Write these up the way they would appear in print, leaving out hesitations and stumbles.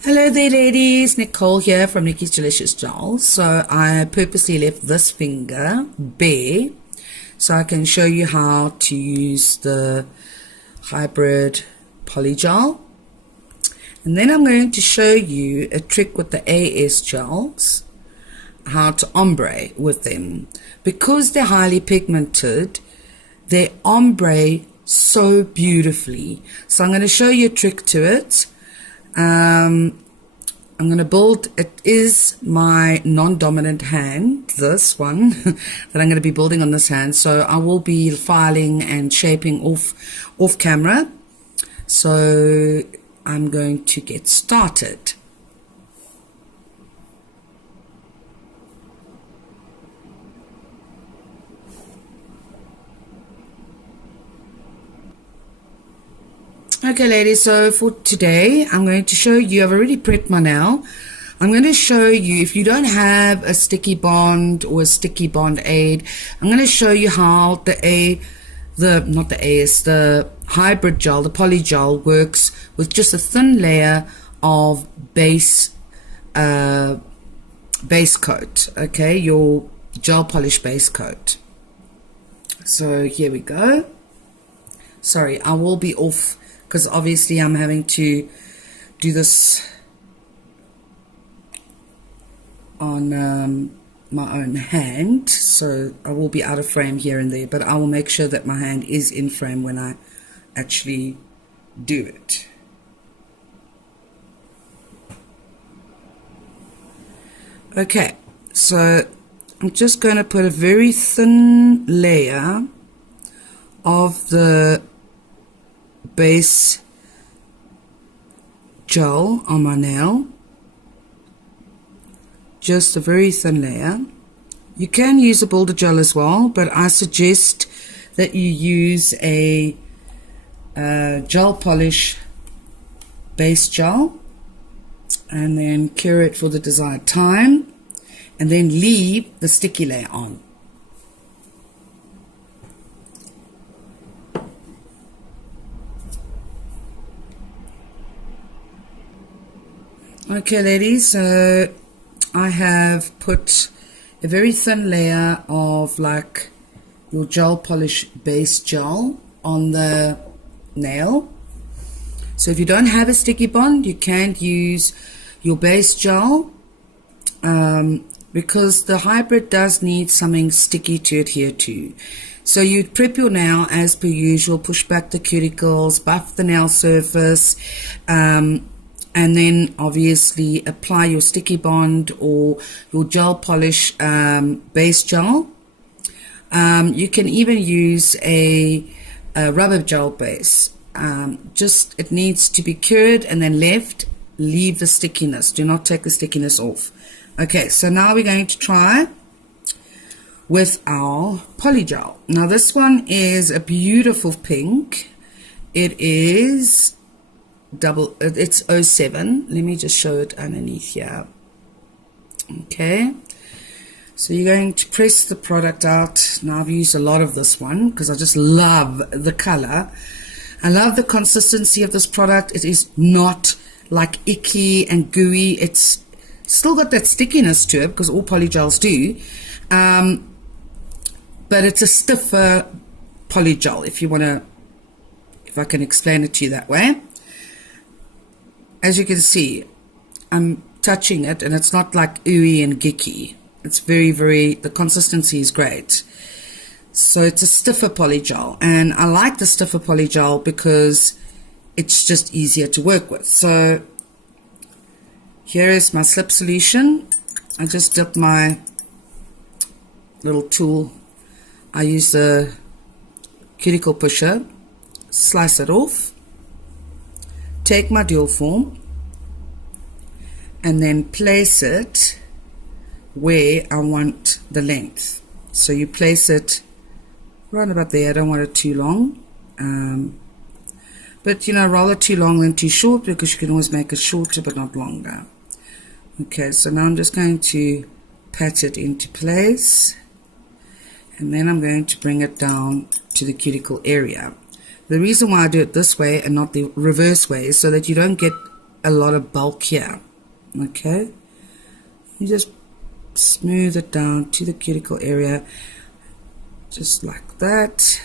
Hello there ladies, Nicole here from Nikki's Delicious Dolls. So I purposely left this finger bare so I can show you how to use the hybrid polygel. And then I'm going to show you a trick with the AS gels, how to ombre with them. Because they're highly pigmented, they ombre so beautifully. So I'm going to show you a trick to it. I'm going to build, it is my non-dominant hand, this one, that I'm going to be building on this hand. So I will be filing and shaping off camera. So I'm going to get started. Okay ladies, so for today I'm going to show you, I've already prepped my nail. I'm going to show you, if you don't have a sticky bond or a sticky bond aid, I'm going to show you how the hybrid gel, the polygel, works with just a thin layer of base coat, okay, your gel polish base coat. So here we go. Sorry, I will be off because obviously I'm having to do this on my own hand, so I will be out of frame here and there, but I will make sure that my hand is in frame when I actually do it. Okay, so I'm just going to put a very thin layer of the base gel on my nail, just a very thin layer. You can use a builder gel as well, but I suggest that you use a gel polish base gel and then cure it for the desired time and then leave the sticky layer on. Okay ladies, so I have put a very thin layer of like your gel polish base gel on the nail. So if you don't have a sticky bond, you can use your base gel because the hybrid does need something sticky to adhere to. So you prep your nail as per usual, push back the cuticles, buff the nail surface, and then obviously apply your sticky bond or your gel polish base gel. You can even use a rubber gel base. Just it needs to be cured and then leave the stickiness. Do not take the stickiness off. Okay, so now we're going to try with our polygel. Now this one is a beautiful pink. It is it's 07. Let me just show it underneath here. Okay, so you're going to press the product out. Now I've used a lot of this one because I just love the color. I love the consistency of this product. It is not like icky and gooey. It's still got that stickiness to it because all polygels do, but it's a stiffer polygel, if I can explain it to you that way. As you can see, I'm touching it and it's not like ooey and gicky. It's the consistency is great. So it's a stiffer polygel, and I like the stiffer polygel because it's just easier to work with. So here is my slip solution. I just dip my little tool. I use the cuticle pusher, slice it off. Take my dual form and then place it where I want the length. So you place it right about there. I don't want it too long, but you know, rather too long than too short, because you can always make it shorter but not longer. Okay, so now I'm just going to pat it into place, and then I'm going to bring it down to the cuticle area. The reason why I do it this way and not the reverse way is so that you don't get a lot of bulk here. Okay, you just smooth it down to the cuticle area, just like that.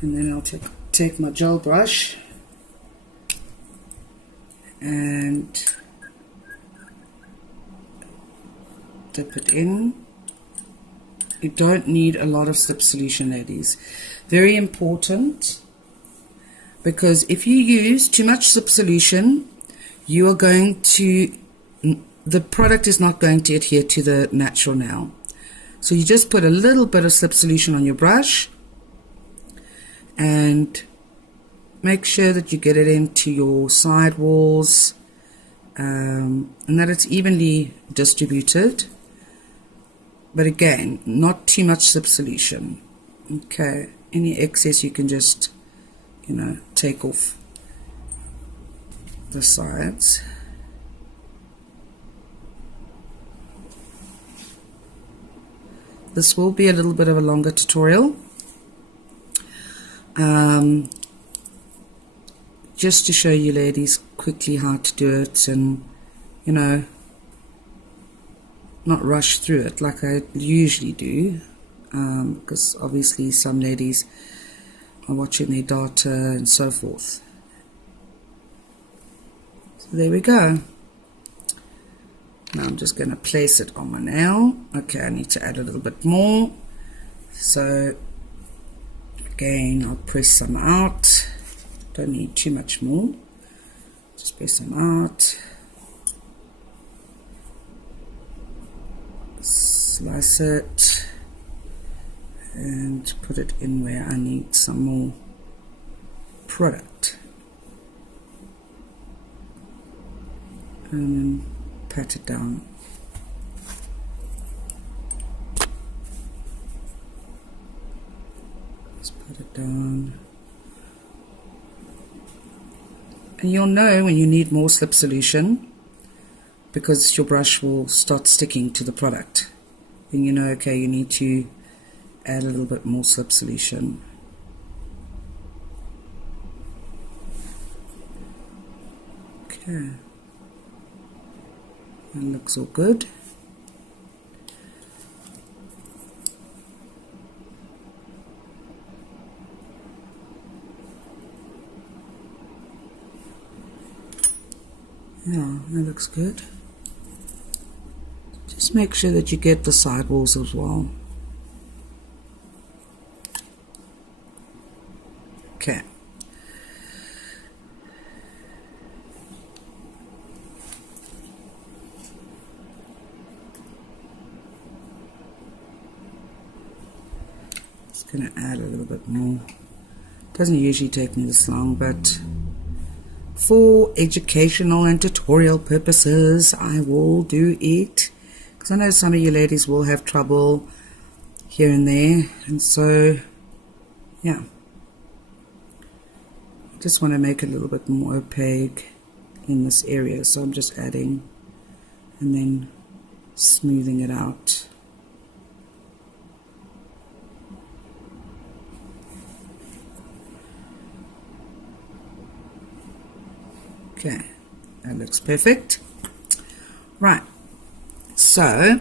And then I'll take my gel brush and dip it in. You don't need a lot of slip solution, ladies. Very important, because if you use too much slip solution, you are going to, the product is not going to adhere to the natural nail. So you just put a little bit of slip solution on your brush and make sure that you get it into your side walls, and that it's evenly distributed. But again, not too much slip solution. Okay, any excess you can just, take off the sides. This will be a little bit of a longer tutorial, just to show you ladies quickly how to do it, and not rush through it like I usually do, because obviously some ladies are watching their data and so forth. So there we go. Now I'm just going to place it on my nail. Okay, I need to add a little bit more. So again, I'll press some out. Don't need too much more. Just press some out. Slice it and put it in where I need some more product, and then pat it down. Just put it down, and you'll know when you need more slip solution, because your brush will start sticking to the product. Then you know, okay, you need to add a little bit more slip solution. Okay, that looks all good. Yeah, that looks good. Just make sure that you get the side walls as well. Okay. Just going to add a little bit more. Doesn't usually take me this long, but for educational and tutorial purposes, I will do it. Because I know some of you ladies will have trouble here and there, and so yeah, I just want to make it a little bit more opaque in this area, so I'm just adding and then smoothing it out. Okay, that looks perfect. Right, so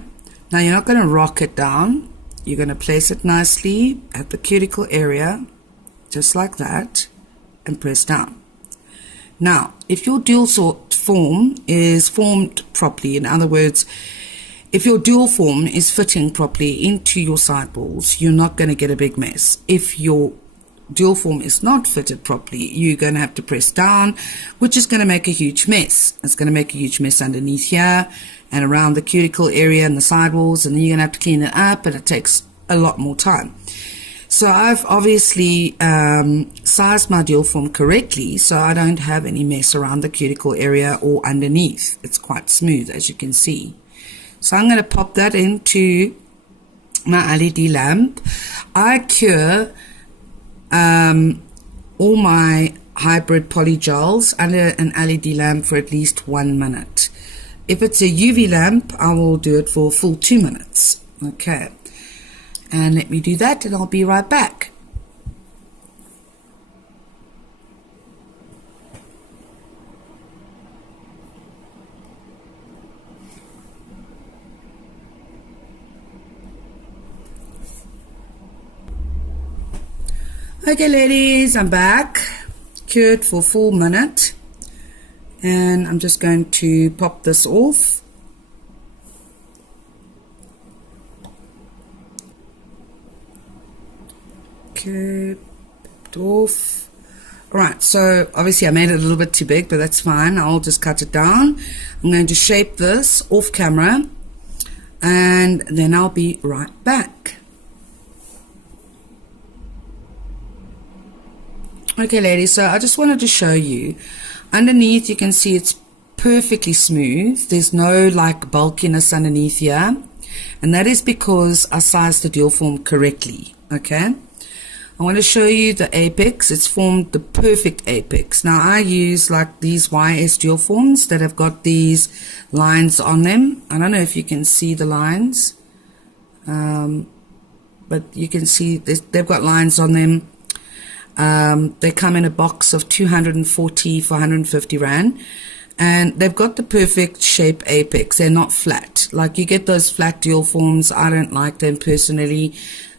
now you're not going to rock it down. You're going to place it nicely at the cuticle area, just like that, and press down. Now, if your dual sort form is formed properly, in other words, if your dual form is fitting properly into your side balls, you're not going to get a big mess. If your dual form is not fitted properly, you're going to have to press down, which is going to make a huge mess. It's going to make a huge mess underneath here and around the cuticle area and the sidewalls, and then you're going to have to clean it up, and it takes a lot more time. So I've obviously sized my dual form correctly, so I don't have any mess around the cuticle area or underneath. It's quite smooth, as you can see. So I'm going to pop that into my LED lamp. I cure all my hybrid polygels under an LED lamp for at least 1 minute. If it's a UV lamp, I will do it for a full 2 minutes. Okay, and let me do that and I'll be right back. Okay ladies, I'm back, cured for a full minute, and I'm just going to pop this off. Okay, popped off. Alright, so obviously I made it a little bit too big, but that's fine. I'll just cut it down. I'm going to shape this off camera, and then I'll be right back. Okay ladies, so I just wanted to show you, underneath you can see it's perfectly smooth. There's no like bulkiness underneath here, and that is because I sized the dual form correctly. Okay, I want to show you the apex. It's formed the perfect apex. Now I use like these YS dual forms that have got these lines on them. I don't know if you can see the lines, but you can see they've got lines on them. They come in a box of 240 for 150 Rand, and they've got the perfect shape apex. They're not flat. Like you get those flat dual forms, I don't like them personally.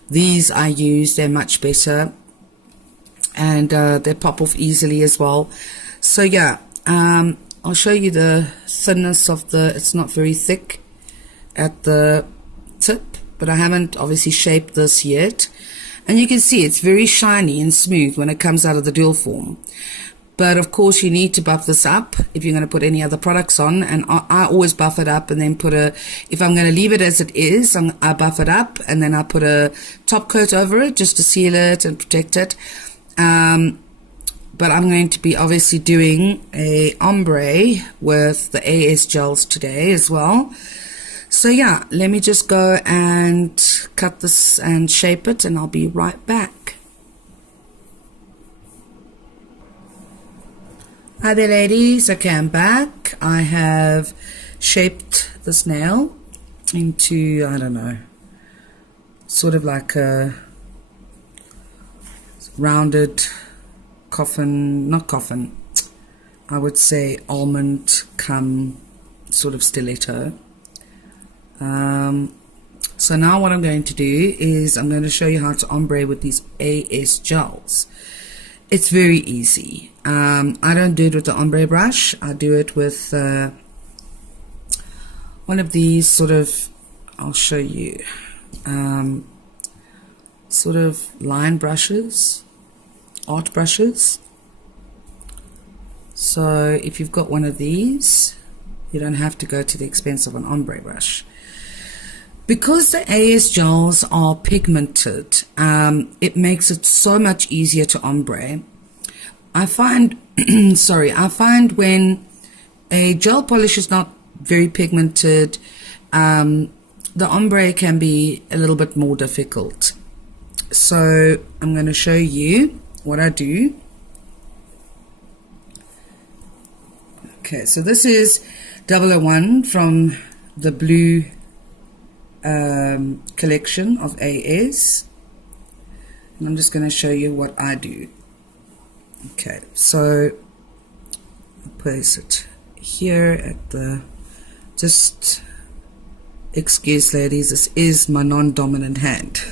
These I use, they're much better, and they pop off easily as well. So yeah, I'll show you the thinness of it's not very thick at the tip, but I haven't obviously shaped this yet. And you can see it's very shiny and smooth when it comes out of the dual form. But of course you need to buff this up if you're going to put any other products on. And I always buff it up and then if I'm going to leave it as it is, I buff it up and then I put a top coat over it just to seal it and protect it. But I'm going to be obviously doing a ombre with the AS gels today as well. So yeah, let me just go and cut this and shape it, and I'll be right back. Hi there ladies, okay, I'm back. I have shaped this nail into, I don't know, sort of like a rounded coffin, not coffin, I would say almond cum sort of stiletto. So now what I'm going to do is I'm going to show you how to ombre with these AS gels. It's very easy. I don't do it with the ombre brush. I do it with one of these sort of, I'll show you, sort of line brushes, art brushes. So if you've got one of these, you don't have to go to the expense of an ombre brush. Because the AS gels are pigmented, it makes it so much easier to ombre. I find, I find when a gel polish is not very pigmented, the ombre can be a little bit more difficult. So I'm going to show you what I do. Okay, so this is 001 from the blue collection of AS, and I'm just going to show you what I do. Okay, so I'll place it here at the, just excuse ladies, this is my non-dominant hand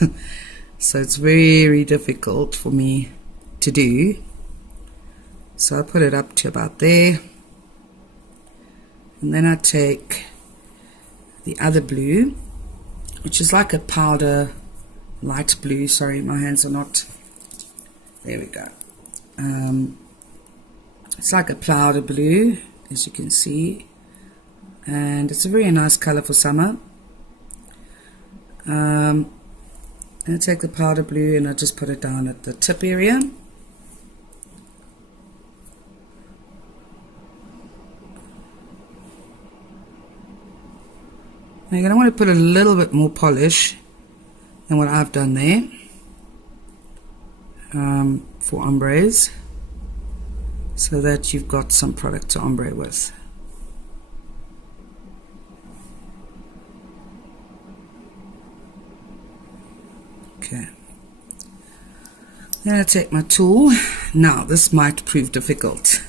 so it's very difficult for me to do. So I put it up to about there, and then I take the other blue, which is like a powder light blue. Sorry, my hands are not, there we go. It's like a powder blue, as you can see, and it's a very nice color for summer. And I take the powder blue and I just put it down at the tip area. Now you're going to want to put a little bit more polish than what I've done there for ombres, so that you've got some product to ombre with. Okay, then I take my tool. Now this might prove difficult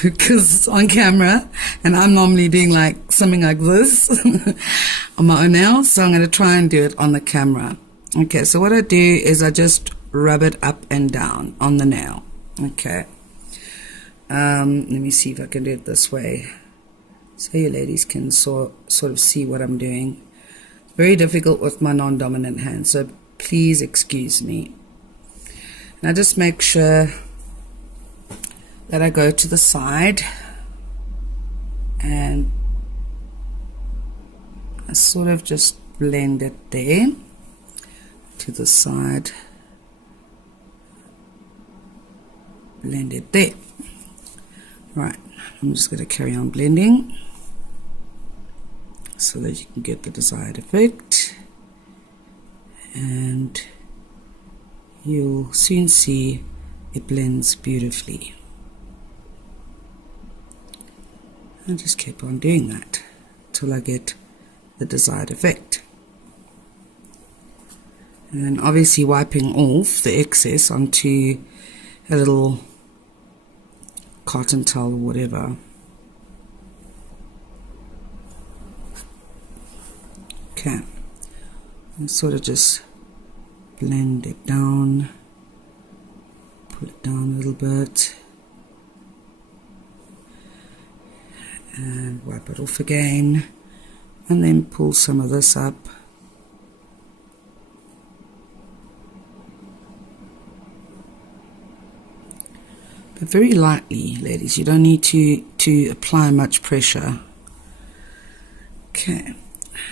because it's on camera and I'm normally doing like something like this on my own nails, so I'm going to try and do it on the camera. Okay, so what I do is I just rub it up and down on the nail. Okay. Let me see if I can do it this way, so you ladies can sort of see what I'm doing. Very difficult with my non-dominant hand, so please excuse me. Now just make sure that I go to the side and I sort of just blend it there to the side, blend it there. Right, I'm just going to carry on blending so that you can get the desired effect, and you'll soon see it blends beautifully. And just keep on doing that till I get the desired effect. And obviously wiping off the excess onto a little cotton towel or whatever. Okay, and sort of just blend it down, pull it down a little bit, and wipe it off again, and then pull some of this up. But very lightly, ladies, you don't need to apply much pressure. Okay,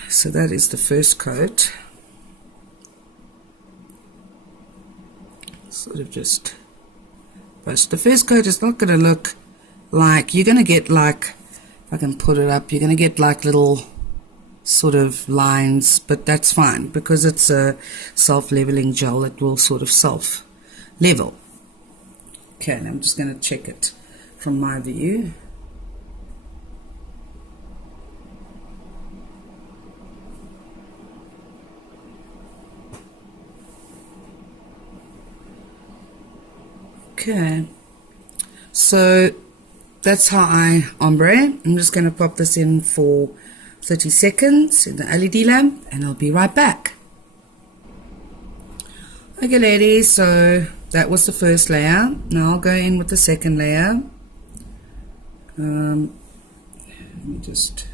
so that is the first coat. Sort of just, but the first coat is not going to look like, you're going to get like, if I can put it up, you're going to get like little sort of lines, but that's fine because it's a self-leveling gel. It will sort of self-level. Okay, and I'm just going to check it from my view. Okay, so that's how I ombre. I'm just going to pop this in for 30 seconds in the LED lamp, and I'll be right back. Okay, ladies, so that was the first layer. Now I'll go in with the second layer. Let me just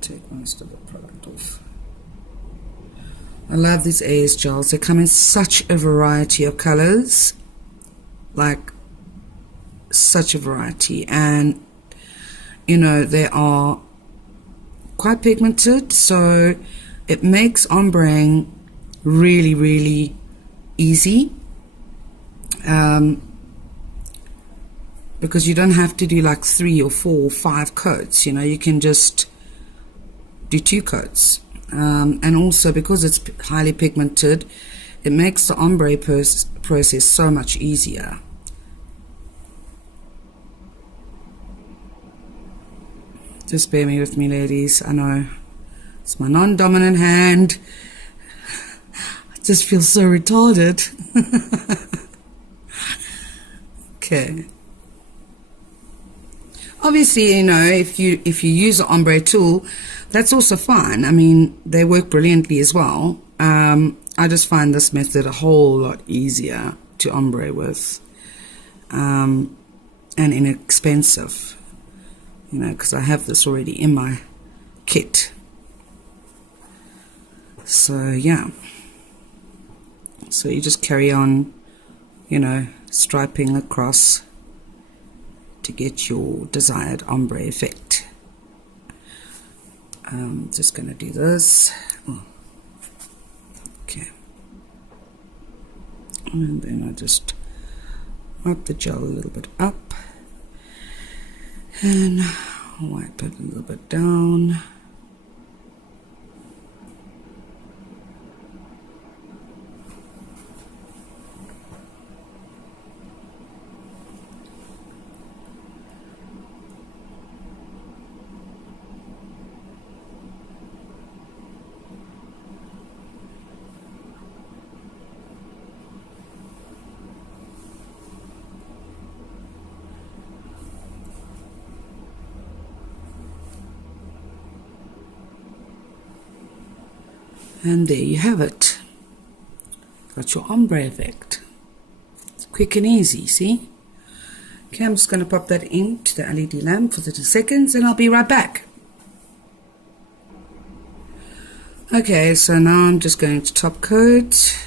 take most of the product off. I love these AS gels. They come in such a variety of colors, like such a variety, and you know, they are quite pigmented, so it ombreing really, really easy, because you don't have to do like 3 or 4 or 5 coats. You know, you can just do 2 coats, and also because it's highly pigmented, it makes the ombre process so much easier. Just bear me with me, ladies. I know it's my non-dominant hand. I just feel so retarded. Okay. Obviously, you know, if you use an ombre tool, that's also fine. I mean, they work brilliantly as well. I just find this method a whole lot easier to ombre with, and inexpensive. You know, because I have this already in my kit. So yeah, so you just carry on, you know, striping across to get your desired ombre effect. Just gonna do this. Okay, and then I just wipe the gel a little bit up and wipe it a little bit down. And there you have it. Got your ombre effect. It's quick and easy, see? Okay, I'm just going to pop that into the LED lamp for 30 seconds and I'll be right back. Okay, so now I'm just going to top coat.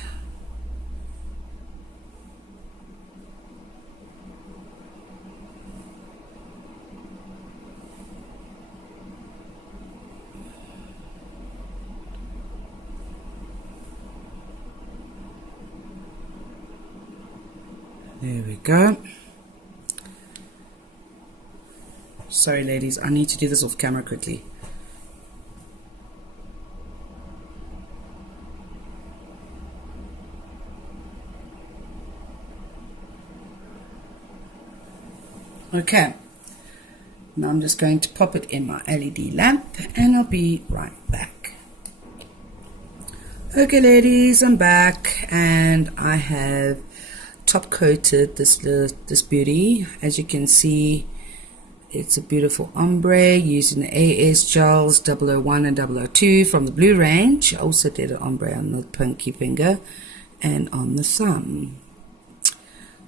There we go. Sorry ladies, I need to do this off camera quickly. Okay, now I'm just going to pop it in my LED lamp and I'll be right back. Okay ladies, I'm back and I have top coated this beauty. As you can see, it's a beautiful ombre using the AS gels 001 and 002 from the blue range. I also did an ombre on the pinky finger and on the thumb.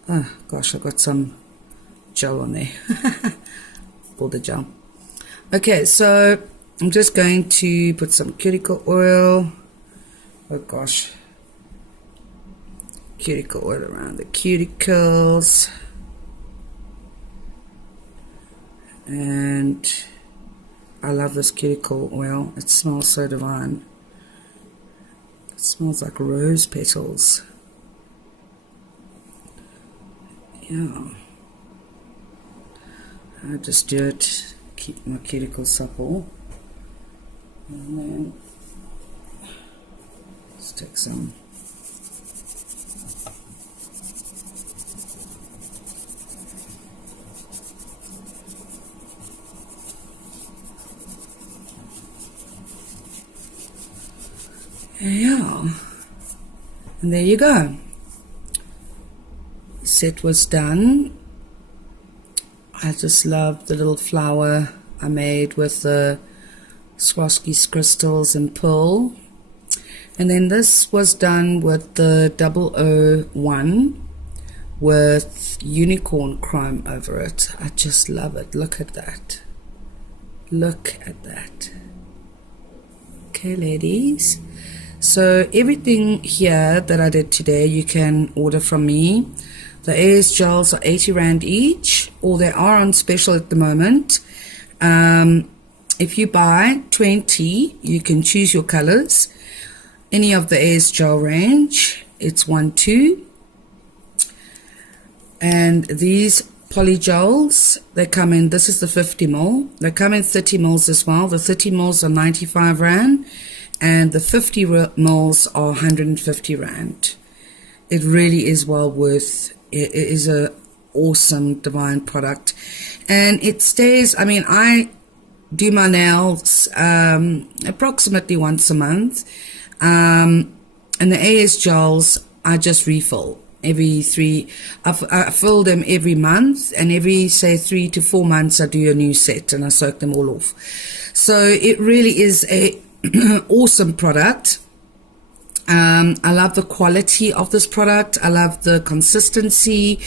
Oh gosh, I got some gel on there. All the gel. Okay, so I'm just going to put some cuticle oil. Oh gosh, cuticle oil around the cuticles. And I love this cuticle oil. It smells so divine. It smells like rose petals. Yeah. I just do it, keep my cuticles supple. And then let's take some. Yeah, and there you go. Set was done. I just love the little flower I made with the Swarovski's crystals and pearl. And then this was done with the 001 with unicorn chrome over it. I just love it. Look at that. Look at that. Okay, ladies. So everything here that I did today you can order from me. The AS gels are 80 Rand each, or they are on special at the moment. If you buy 20, you can choose your colors. Any of the AS gel range, it's 1-2. And these polygels, they come in, this is the 50 ml. They come in 30 mils as well. The 30 mils are 95 Rand. And the 50 mils are 150 Rand. It really is well worth. It is a awesome divine product, and it stays. I mean, I do my nails approximately once a month, and the AS gels I just refill every 3. I fill them every month, and every say 3 to 4 months I do a new set and I soak them all off. So it really is a awesome product. I love the quality of this product. I love the consistency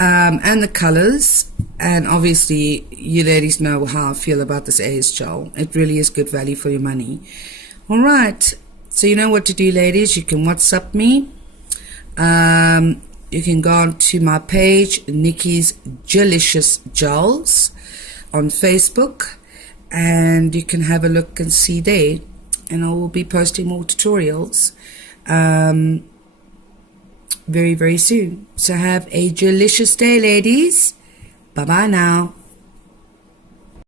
and the colors. And obviously, you ladies know how I feel about this AS gel. It really is good value for your money. All right. So you know what to do, ladies. You can WhatsApp me. You can go on to my page, Nikki's Gelicious Gels, on Facebook. And you can have a look and see there. And I will be posting more tutorials very, very soon. So have a delicious day, ladies. Bye-bye now.